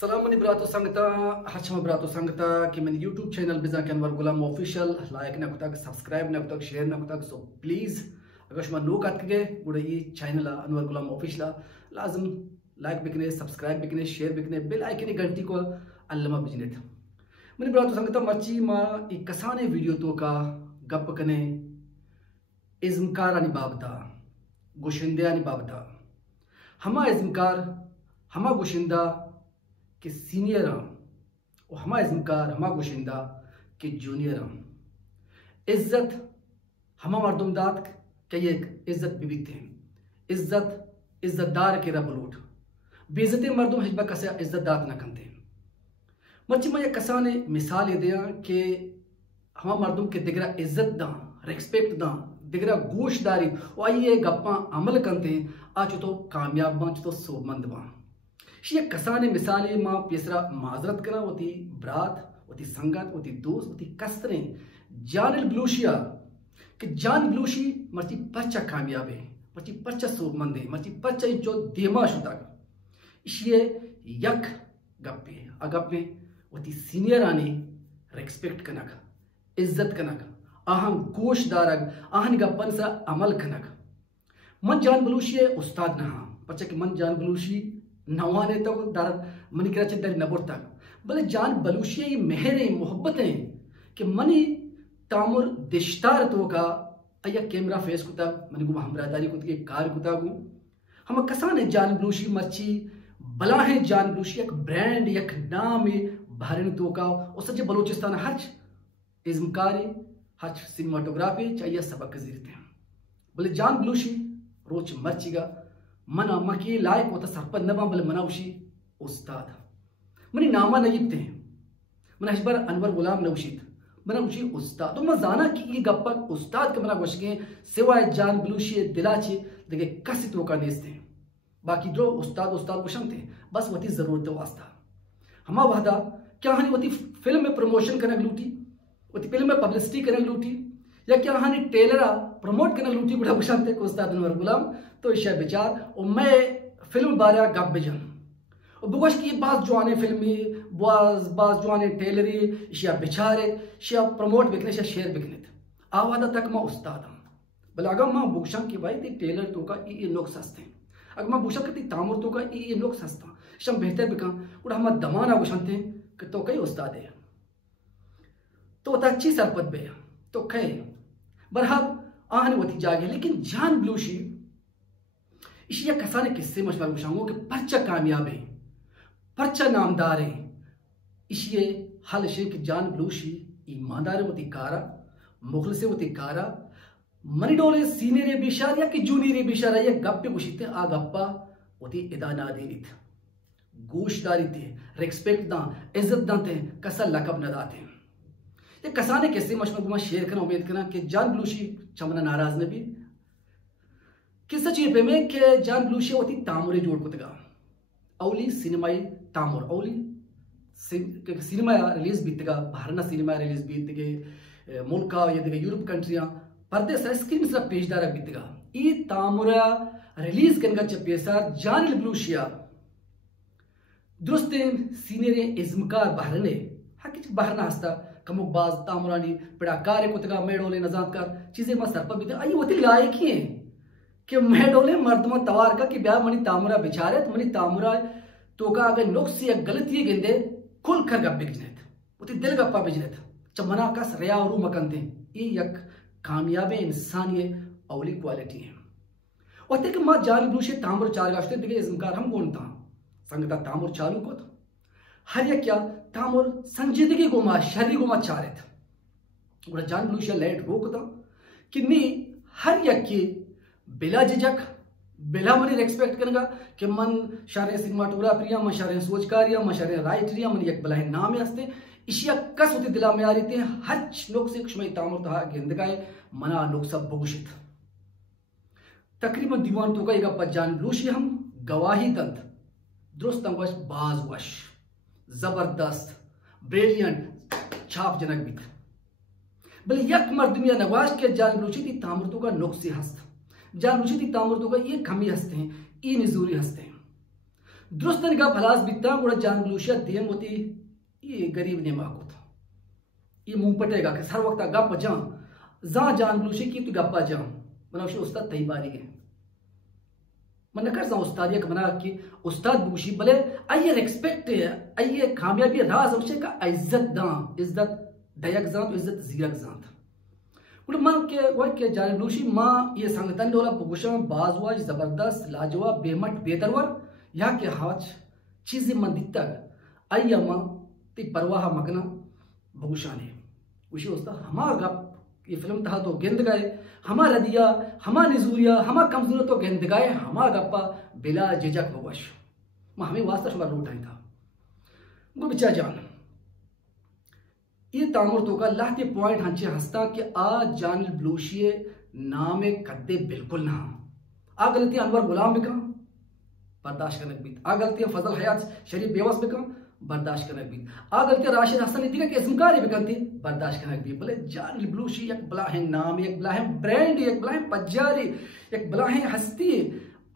सलाम बरातो संगता हचम बरातो संगता कि मैंने यूट्यूब चैनल बिजा के अनवर गुलाम ऑफिशियल लाइक न कुतक सब्सक्राइब न कुतक शेयर न कुतक सो प्लीज अगर शुमा नो कत के गुड़े ये चैनल अनवर गुलाम ऑफिशियल लाजम लाइक बिकने सब्सक्राइब बिकने शेयर बिकने बेल आइकन घंटी को अल्लमा बिजनेत मैंने बरातो संगता मची मा एक कसाने वीडियो तो का गप कने इज़्मकार अनि बाबता गुशिंदे अनि बाबता हमा इज़्मकार हमा गुशिंदा के सीनियर और हमा इज़्मकार हमा गुशिंदा के जूनियर इज्जत हमा मर्दुम दात के एक इज्जत बिबिते इज्जत इज्जतदार के रबलूट बेइज्जते मर्दुम हिजबा कसे इज्जत दात न कंते मच्ची मैं कसाने मिसाल ये दिया कि हमा मर्दुम के दिगरा इज्जत दा रेस्पेक्ट दा दिगरा गोशदारी और ये गप्पा अमल कंते आज तो कामयाब बांच तो सोमंद बा ये कसाने मिसाले माँ पेसरा माजरत करा होती ब्रात होती संगत होती दोस्त होती कसरे जान ब्लूशिया कि जान ब्लूशी मर्ची पच्चा कामयाब है मर्ची पच्चा सोमंद है मर्ची पच्चा जो देमा शुदा इसलिए यक गप्पे अगप्पे होती सीनियर आने रेस्पेक्ट कनक इज्जत कनक आहम गोशदारक आहन गप्पन सा अमल कनक मन जान ब्लूशी है उस्ताद नहा बच्चा कि मन जान ब्लूशी नवाने तो दार मनी करा चिंता नबुर तक भले जान बलूशी ये मेहरे मोहब्बतें कि मनी तामुर दिश्तार तो का अया कैमरा फेस कुता मनी को हमरादारी कुत के कार कुता गु हम कसाने जान बलूशी मर्ची बला है जान बलूशी एक ब्रांड एक नाम भारन तो का और सच्चे बलूचिस्तान हज इज़्मकारी हज सिनेमाटोग्राफी चाहिए सबक जीरते हैं भले जान बलूशी रोच मर्चीगा मना मकी लायक होता सरपंच नबा बल मना उशी उस्ताद मनी नामा नयिबते हैं मना इस बार अनवर गुलाम नौशीद मना उशी उस्ताद तो मजाना कि ये गप्पा उस्ताद के मना गोशके सिवाय जान बलूशी दिलाची देखे कसी तो का नेस्ते बाकी जो उस्ताद उस्ताद गुशमते बस वती जरूरत वास्ता हमा वादा क्या हानि वती फिल्म में प्रमोशन करने लूटी वती फिल्म में पब्लिसिटी करने लूटी या क्या हानि टेलरा प्रमोट करने लूटी गुड़ा गुशमते को उस्ताद अनवर गुलाम तो इशा विचार और मैं फिल्म बारा गप बजन और बुगश की बात जो आने फिल्मी बाज जो आने टेलरी इशा बिचारे इशा प्रमोट बिकने इशा शेयर बिकने आवादा तक मैं उस्ताद हूँ भले अगर मैं बुगशम की भाई ती टेलर तो का ये लोग सस्ते अगर मैं बुगशम करती तामुर तो का ये लोग सस्ता शम बेहतर बिका उड़ा हम दमाना गुशनते कि तो कई उस्ताद है तो अच्छी सरपत बे तो कहे बरहाल आहने वती जागे लेकिन जान ब्लूशी इशिया कसाने किस्से मशवरा गुशाऊंगो कि परचा कामयाब है परचा नामदार है इशिये हल शे कि जान ब्लूशी ईमानदार होती कारा मुखलसे होती कारा मनी डोले सीनियर बिशार या कि जूनियर बिशार ये गप्पे गुशिते आ गप्पा होती इदाना देरित गोशदारी थे रेस्पेक्ट दा इज्जत दा थे कसा लकब न दाते ये कसाने किस्से मशवरा शेयर करना उम्मीद करना कि जान ब्लूशी चमना नाराज न भी किस्सा चीज पे में के जान ब्लूशी होती तामुरे जोड़ कुतगा औली सिनेमाई तामुर औली सिनेमा रिलीज बीतगा भारना सिनेमा रिलीज बीतगे मुल्का ये दिगे यूरोप कंट्रियां पर्दे से स्क्रीन से पेशदार बीतगा ई तामुरा रिलीज कनगा चपेसार जान ब्लूशिया दुरुस्त सीनियर इज़्मकार बहरने हकिच बहरना हस्ता कमुक बाज तामुरानी पड़ा कार्य कुतगा मेडोले नजात कर चीजें मत सर पर बीते आई होती लायक ही है कि मैं डोले मर्दमा तवार का कि ब्याह मनी तामुरा बिचारे तो मनी तामुरा तो का अगर नुक्स या गलती गेंदे खुल कर गप बिजनेत उती दिल गप्पा बिजनेत चमना का सरिया और मकनते ये यक कामयाबे इंसान ये औली क्वालिटी है और ते कि मां जान ब्लूशे तामुर चार गाश्ते दिगे इज़्मकार हम कोणता संगता तामुर चालू को हर या क्या तामुर संजीदगी गोमा शरीर गोमा चारेत गुड़ा जान ब्लूशे लेट रोकता कि नी हर या की बिला झिझक बिला मनी रेस्पेक्ट करेगा कि मन शारे सिनेमाटोग्राफिया मन शारे सोचकारिया मन शारे राइटरिया मन एक बलाहे नाम हस्ते इशिया कस होती दिला में आ रही थे हज लोग से कुछ में तामुर था गेंदगाए मना लोग सब बगुशित तकरीबन दीवान तो का एक पजान ब्लूशी हम गवाही दंत दुरुस्त वश बाज वश जबरदस्त ब्रिलियंट छाप जनक भी भले यक मर्दमिया नवाज के जान ब्लूशी थी तामुर तो का नुक्स हस्त जान रुचि तामुर तो का ये कमी हंसते हैं ये निजूरी हंसते हैं दुरुस्त निगाह भलास बिता गुड़ा जान बलूशिया देम होती ये गरीब ने माको था ये मुंह पटेगा कि हर वक्त गप जा जा जान बलूशी की तो गप्पा जा मना उस्ताद तई बारी है मन कर उस्ताद एक मना कि उस्ताद बूशी भले आइए रेस्पेक्ट आइए कामयाबी राज उसे का इज्जत दा इज्जत दयक जात इज्जत जीरक जात गुड़ मां के जान बलूशी मां ये संगतन डोला बुगुशा बाजवाज जबरदस्त लाजवाब बेमट बेदरवर या के हाच चीजें मंदिता आइया मां ती परवाह मगना बुगुशाने उसी उस्ताद हमार गप ये फिल्म था तो गेंद गए हमारा दिया हमा निजूरिया हमा कमजोर तो गेंद गए हमा गप्पा बिला झिझक बवश हमें वास्ता शुमार लूट आई था गो बिचा जान ये तामुर तो का लाते पॉइंट हंचे हंसता कि आ जान ब्लूशिए नाम कद्दे बिल्कुल ना आ गलती अनवर गुलाम बिका बर्दाश्त करने बीत आ गलती फजल हयात शरीफ बेवस बिका बर्दाश्त करने बीत आ गलती राशिद हसन इतिका के इसमकारी बिकंती बर्दाश्त करने बीत बोले जान ब्लूशी एक बला है नाम एक बला है ब्रांड एक बला है पज्जारी एक बला है हस्ती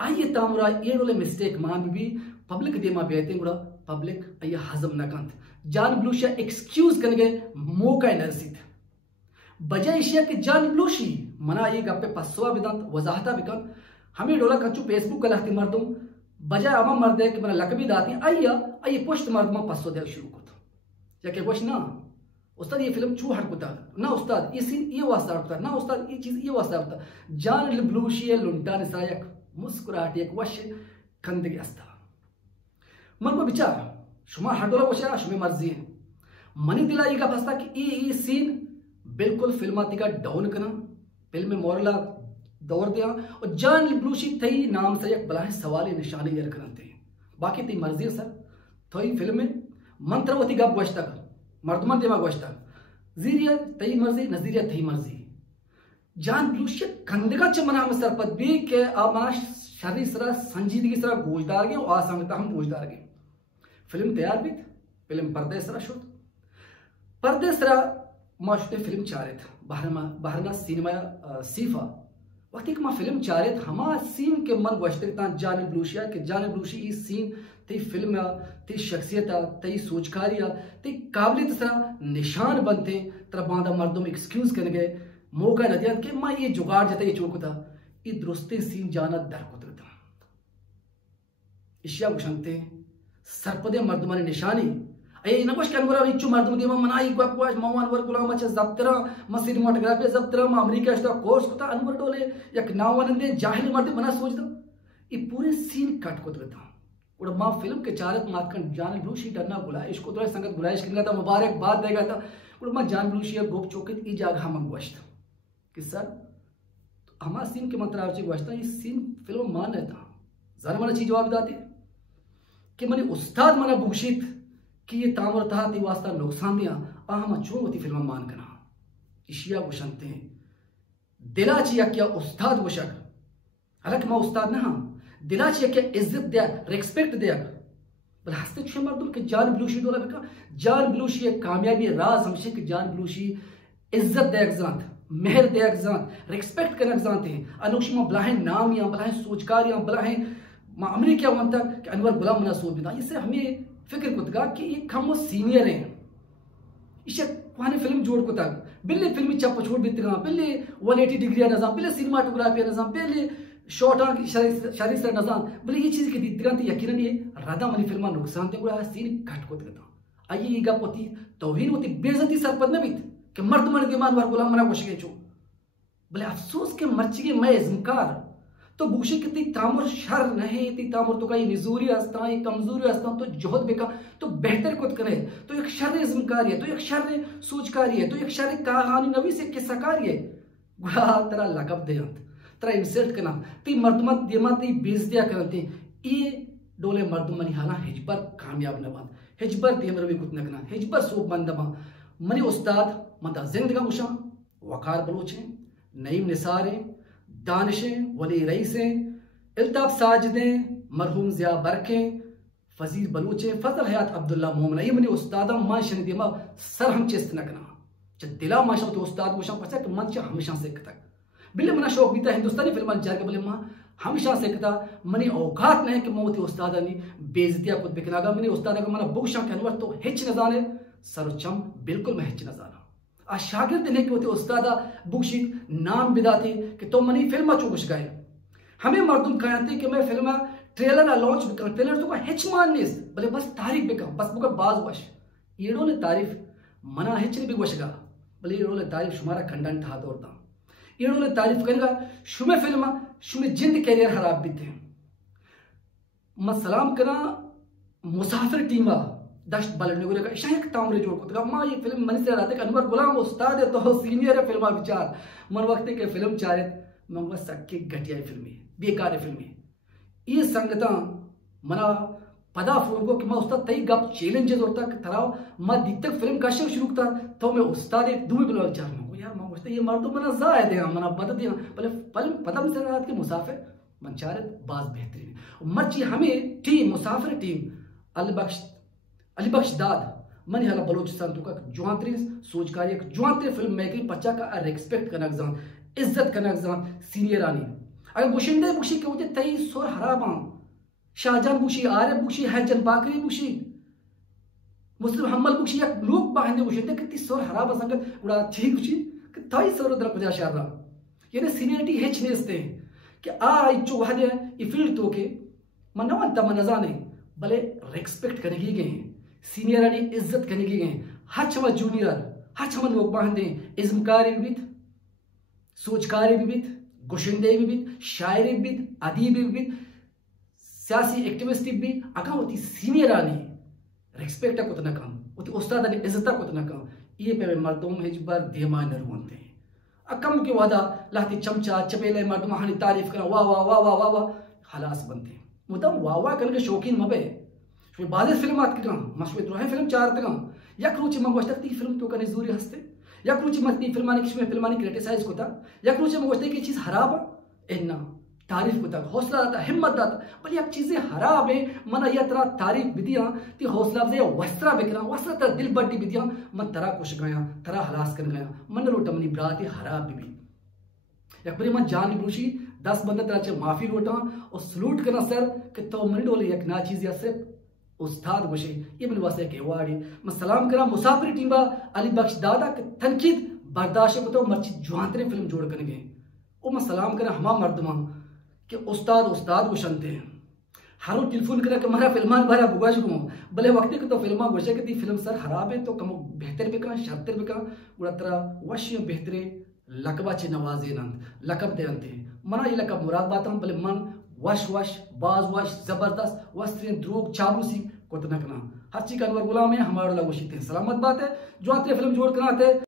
आइए तामुरा ये बोले मिस्टेक मां भी पब्लिक दे मां बेते गुड़ा पब्लिक आइए हजम न कंत जान ब्लूशिया एक्सक्यूज करने मौका नरसित बजाय एशिया के जान ब्लूशी मना ये गप्पे पस्वा बिदंत वजाहता बिकन हमें डोला कच्चू फेसबुक कल हती मर्दम बजाय अमा मर्दे कि मना लकबी दाती आइए पोस्ट मर्दमा पस्सो दे शुरू को तो या के कुछ ना उस्ताद ये फिल्म छू हट कुता ना उस्ताद ये सीन ये वास्ता होता ना उस्ताद ये चीज ये वास्ता होता जान ब्लूशी लुंटा निसायक मुस्कुराहट एक वश कंदगी अस्ता मन को विचार शुमा हटोला वशा शुमे मर्जी है मनी दिला ये का फस्ता कि ये सीन बिल्कुल फिल्माती का डाउन करना फिल्म में मोरला दौर दिया और जान ब्लूशी थई नाम से एक बला सवाल निशाने ये रखना थे बाकी ती मर्जी सर थई फिल्म में मंत्रवती गप वश तक मर्दमन दिमाग वश तक जीरिया तई मर्जी नजरिया थई मर्जी जान ब्लूशी कंदगा चमना में सरपत भी के आमा शरीर सरा संजीदगी सरा गोजदार के और आसामता हम गोजदार के फिल्म तैयार भी फिल्म पर्दे सरा शुद्ध पर्दे सरा माशुते फिल्म चारे था बहरना सिनेमा सीफा वक्त एक मां फिल्म चारे था हमा सीन के मन वशते ता जान ब्लूशिया के जान ब्लूशी इस सीन ते फिल्म ते शख्सियत ते सोचकारिया ते काबिलियत सरा निशान बनते तरह बांधा मर्दों एक्सक्यूज करने गए मौका न दिया कि मां ये जुगाड़ जता ये चोक था ये दुरुस्ते सीन जाना दर को था इशिया गुशंगते सरपदे मर्दमाने निशानी ए नबश के अनवर इच्छु मर्दम देमा मनाई गपवाज मौन अनवर गुलाम अच्छा जब्तरा मस्जिद मोटोग्राफी जब्तरा अमेरिका स्टा कोर्स को अनवर डोले एक नावनंदे जाहिल मर्द बना सोच दो ये पूरे सीन कट को था और मां फिल्म के चारत मातकन जान ब्लूशी डरना बुलाए इसको तो संगत बुलाइश करना था मुबारकबाद देगा था और मां जान ब्लूशी गोप चौकित ई जगह मंगवाश था कि सर हमारा सीन के मंत्र आवश्यक वास्ता ये सीन फिल्म मान था जरा mana चीज जवाब दाती कि मैंने उस्ताद मना बुगशित कि ये तामर था ती वास्ता नुकसान दिया हम अच्छो होती फिल्म मान करना इशिया गुशंते हैं दिला चिया क्या उस्ताद गुशक हालांकि मां उस्ताद ना दिला चिया क्या इज्जत दिया रेस्पेक्ट दिया बल हस्ते छे मर्दुल के जान ब्लूशी डोला का जान ब्लूशी एक कामयाबी राज हमशे कि जान ब्लूशी इज्जत दे एग्जांत मेहर दे एग्जांत रेस्पेक्ट करना एग्जांत हैं अनुशी में बलाहे नाम या बलाहे सोचकार या बलाहे मां अमेरिका वंता कि अनवर गुलाम मना सोच बिता इससे हमें फिक्र कुतगा कि ये कम सीनियर हैं इसे कोने फिल्म जोड़ को तक बिल्ले फिल्मी चप छोड़ बितगा बिल्ले 180 डिग्री नजाम बिल्ले सिनेमाटोग्राफी नजाम बिल्ले शॉट शरीर से नजाम बिल्ले ये चीज के दितगा तो यकीनन ये राधा मनी फिल्मा नुकसान ते गुड़ा सीन काट को तक आइए ईगा पोती तौहीन होती बेइज्जती सरपद न बित कि मर्द मन के मान गुलाम मना कोशिश के छो बोले अफसोस के मर्ची के मैं इजमकार तो बुशी कितनी तामुर शर नहीं इतनी तामुर तो का ये निजूरी अस्ता ये कमजोरी अस्ता तो जोहद बेका तो बेहतर कुछ करे तो एक शर इजमकारी है तो एक शर सोचकारी है तो एक शर कहानी नवी से किस्सा कार्य है गुड़ा तेरा लकब दे तेरा इंसल्ट करना ती मर्दमत दिमा ती बेइज्जतिया करते ये डोले मर्दमनी हाला हिजबर कामयाब न बन हिजबर देमर भी कुछ नकना हिजबर सोप बंदमा मनी उस्ताद मदा जिंदगा उशा वकार बलोचे नईम निसारे दानिशें वली रईसें इल्ताफ साजिदें मरहूम ज़िया बरखें फजील बलूचे फजल हयात अब्दुल्ला मोमना ये मनी उस्तादा माशन दिमा सर हम चेस्त नकना च दिला माशा तो उस्ताद मुशा पचा कि मन च हमेशा से तक बिल्ले मना शौक बीता हिंदुस्तानी फिल्म जार के बले मां हमेशा से कहता मनी औकात नहीं कि मोती उस्ताद बेइज्जतिया खुद बिकनागा मनी उस्ताद का मना बुगशा के अनवर तो हिच न जाने सरोचम बिल्कुल मैं हिच न जाना आ शागिर्द ने कि उस्ताद बुगशी नाम बिदाती कि तो मनी फिल्म चुगुश गए हमें मर्दुम कहते कि मैं फिल्म ट्रेलर लॉन्च बिका ट्रेलर तो हिच माननीस भले बस तारीफ बिका बस बुका बाज वश येड़ो ने तारीफ मना हिच ने बिगवशगा भले येड़ो ने तारीफ शुमारा खंडन था दौरता येड़ो ने तारीफ करेगा शुमे फिल्म शुमे जिंद कैरियर खराब भी थे मैं सलाम करा मुसाफिर टीमा दश्त बलने को लेकर शायद तामरे जोड़ को माँ ये फिल्म मन से रहते अनवर गुलाम उस्ताद है तो सीनियर है फिल्म विचार मन वक्त के फिल्म चारे मंगवा सक्के घटिया फिल्मी बेकार फिल्मी ये संगता मना पदा फोन को कि मैं उस्ताद तई गप चैलेंजेस होता कि तराव मैं दिक्कत फिल्म कश्यप शुरू था तो मैं उस्ताद एक दूर बिलो विचार में यार मैं उस्ताद ये मर्दों मना जायद है मना बदत दिया भले फिल्म पदम से रात के मुसाफिर मंचारत बाज बेहतरीन मर्ची हमें टीम मुसाफिर टीम अलीबख्श दाद मन हाला बलोचिस्तान तो का जुआंतरी सोचकारी जुआंतरी फिल्म मेकिंग पच्चा का रेस्पेक्ट करना एग्जाम इज्जत करना एग्जाम सीनियर आनी अगर बुशिंदे बुशी के मुझे तई सोर हराबा शाहजहां बुशी आरे बुशी हैजन बाकरी बुशी मुस्लिम हमल बुशी या लोग बाहंदे बुशिंदे कितनी सोर हराबा संगत उड़ा ठीक बुशी कि तई सोर दर कुजा शारा यानी सीनियरिटी हेच नेस्ते कि आ इच्चो वहदे ई फील्ड तो के मनवन तमनजा नहीं भले रेस्पेक्ट करने की गए सीनियर आनी इज्जत करने की गए हच हम जूनियर हच हम लोग बाहंदे इज्मकारी विविध सोचकारी विविध गुशिंदे विविध शायरी विविध अदीब विविध सियासी एक्टिविस्ट भी अका होती सीनियर आनी रेस्पेक्ट को तना कम होती उस्ताद आनी इज्जत को तना कम ये पे मर्दों हिज बार देमा नरवंते अकम के वादा लाती चमचा चपेले मर्दों हानी तारीफ करा वाह वाह वाह वाह वाह वाह हलास बनते मुदम वाह वाह करके शौकीन मबे शो बादे फिल्म आत के मशहूर रोहे फिल्म चार तक या क्रूची मंगोश तक ती फिल्म तो कने जरूरी हस्ते या क्रूची मत फिल्मानी किस्म फिल्मानी क्रिटिसाइज कोता या क्रूची मंगोश की चीज खराब इन्ना तारीफ को तक हौसला आता हिम्मत आता पर अब चीजें खराब है मना या तरह तारीफ बिदिया ती हौसला अफजाई वस्त्रा बिकरा वस्त्रा तर दिल बड्डी बिदिया मन तरह कुछ गया तरह हलास कर गया मन रोटा मनी ब्राती खराब भी एक बारी मन जान ब्रूशी 10 बंदा तरह चे माफी रोटा और सलूट करना सर कि तो मन डोले एक ना चीज या सिर्फ उस्ताद गुशे ये मिल वासे के वाड़ी मैं सलाम करा मुसाफिर टीमा अली बख्श दादा के तनकीद बर्दाश्त को तो मर्ची जुआंतरे फिल्म जोड़ कर गए ओ मैं सलाम करा हमा मर्दमा कि उस्ताद उस्ताद गुशनते हैं हारो टेलीफोन करा कि हमारा फिल्मा भरा बुगाश को भले वक्त के तो फिल्मा गुशे के दी फिल्म सर खराब है तो कम बेहतर बिका शर्तर बिका उड़ा तरह वश्य बेहतरे लकबा चे नवाजे नंद लकब दे अंते मना ये लकब मुराद बात हम भले मन वश वश बाज वश जबरदस्त वस्त्र द्रोग चाबूसी को तना हर चीज का अनवर गुलाम है हमारा लगोशी थे सलामत बात है जो आते फिल्म जोड़ कर आते